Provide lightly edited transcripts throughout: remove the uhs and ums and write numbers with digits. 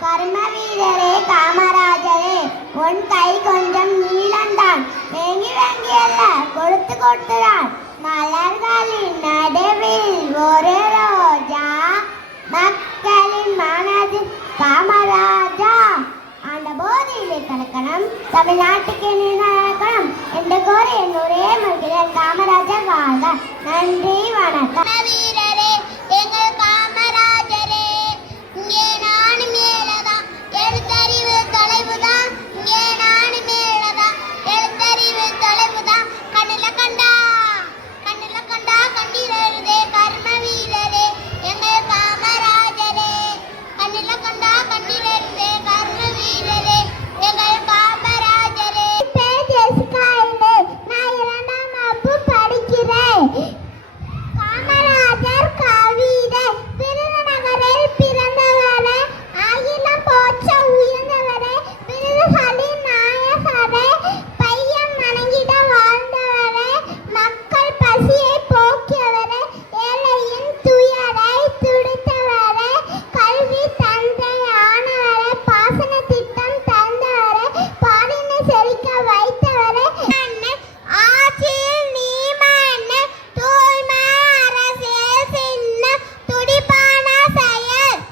கர்ம வீரரே காமராஜரே, உன் கை கொஞ்சம் நீளந்தான். வேங்கி வேங்கியல்ல கொடுத்து கொடுத்துதான். மலர்களின் நடுவில் ஒரு ரோஜா, மக்களின் மனதில் காமராஜா. ஆண்ட போதிலே கலக்கணம், தமிழ்நாட்டுக்கு நடக்கணும் என்று கோரி என் ஒரே மகிழன் காமராஜர் வாழ்க. நன்றி, வணக்கம். வீரரே எங்கள் காமராஜரே, இங்கே நான் மேலதான் எழுத்தறிவு தொலைவுதான். இங்கே நான் மேலதான் எழுத்தறிவு தொலைவுதான். கண்ணில கண்டா கண்டிரே கர்ம வீரரே எங்கள் காமராஜரே. கண்ணில கண்டா கண்டிரே கர்ம வீரரே எங்கள் காமராஜரே. பேர் ஜெசிகா, நான் 2ஆம் வகுப்பு படிக்கிறேன். காமராஜர் கவிதை. விருதுநகரில் பிறந்தவரே, அகிலம் போற்ற உயர்ந்தவரே, விருதுகளின் நாயகரே, பையன் வணங்கிட வாழ்ந்தவரே, மக்கள் பசியை போக்கியவரே, ஏழையின் துயரை துடைத்தவரே, கல்வி தந்தையானவரே, பாசன திட்டம் தந்தவரே, பாடினை செழிக்க வைத்தவரே, ஆட்சியில் நீமன்ன தூய்மை அரசியல் சின்ன துடிப்பான செயல்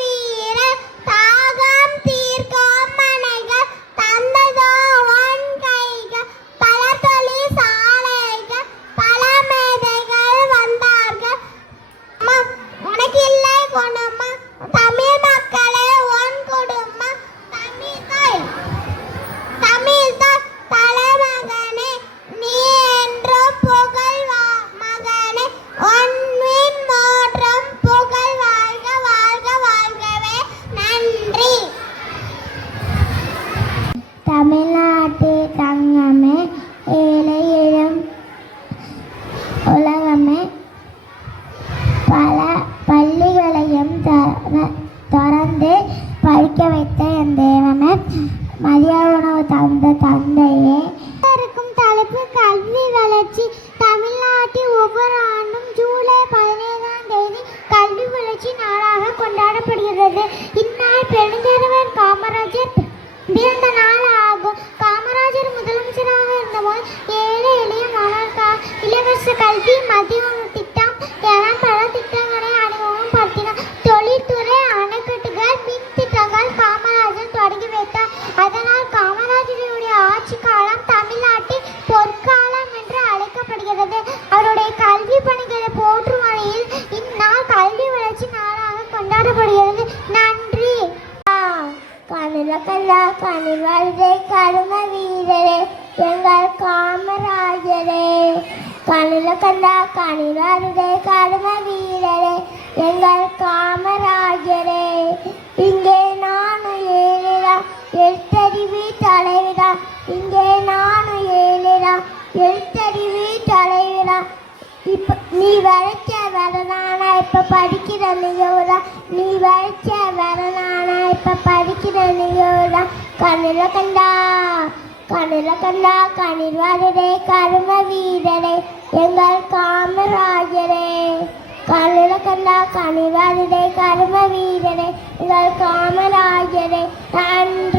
வீர தாகம் தீர்க்கும் மனைகள் தந்ததோ உன் கைகள். பல தொழிற்சாலைகள் பல மேதைகள் வந்தார்கள். உனக்கு இல்லை குணமா தமிழ் மக்களே உன் குடும்பம். தமிழ்தான் தலைமகனே, நீ என்று புகழ் மகனே, உன்னின் மோற்றம் புகழ் வாழ்க வாழ்க வாழ்கவே. நன்றி. தமிழ்நாட்டு தங்கமே, ஏழை எழும் உலகமே, பல பள்ளிகளையும் திறந்து படிக்க வைத்த என் தேவனே, மதிய உணவு தந்த தந்தையே. இருக்கும் தலைப்பு கல்வி வளர்ச்சி. தமிழ்நாட்டில் ஒவ்வொரு ஆண்டும் ஜூலை 17ஆம் தேதி கல்வி வளர்ச்சி நாளாக கொண்டாடப்படுகிறது. இந்நாள் பெருந்தலைவர் காமராஜர் பிறந்த நாள் ஆகும். காமராஜர் முதலமைச்சராக இருந்தபோது ஏழை எளிய மாணவர்கள் இலவச கல்வி, மதிய உணவு திட்டம் என பல திட்டங்களை அறிமுகப்படுத்தினார். தொழில்துறை, அணைக்கட்டுகள், மின் திட்டங்கள் காமராஜர் தொடங்கி வைத்தார். அதனால் காமராஜருடைய ஆட்சி காலம் தமிழ்நாட்டில் பொற்காலம் என்று அழைக்கப்படுகிறது. அவருடைய கல்வி பணிகளை போற்றும் வகையில் இந்நாள் கல்வி வளர்ச்சி நாளாக கொண்டாடப்படுகிறது. நன்றி. கண்ணில கண்டா கனிவாழ்வே கரும வீரரே எங்கள் காமராஜரே. கண்ணில கண்டா கனிவாழ்வே கரும வீரரே எங்கள் காமராஜரே. இங்கே நானும் ஏழிரா எழுத்தறிவு தலைவிரா. இங்கே நானும் ஏழிரா எழுத்தறிவு தலைவிரா. இப்ப நீ வரைச்ச வரலானா இப்ப படிக்கிற நிகழ்வுதா. நீ வரைச்ச வரலானா இப்ப படிக்கிற நிகழ்வுதா. கண்ணில கண்டா கனிவாரரே கரும வீரரே எங்கள் காமராஜரே. கண்ணில கண்டா கனிவாரரே கரும வீரரே எங்கள் காமராஜரே. நன்றி.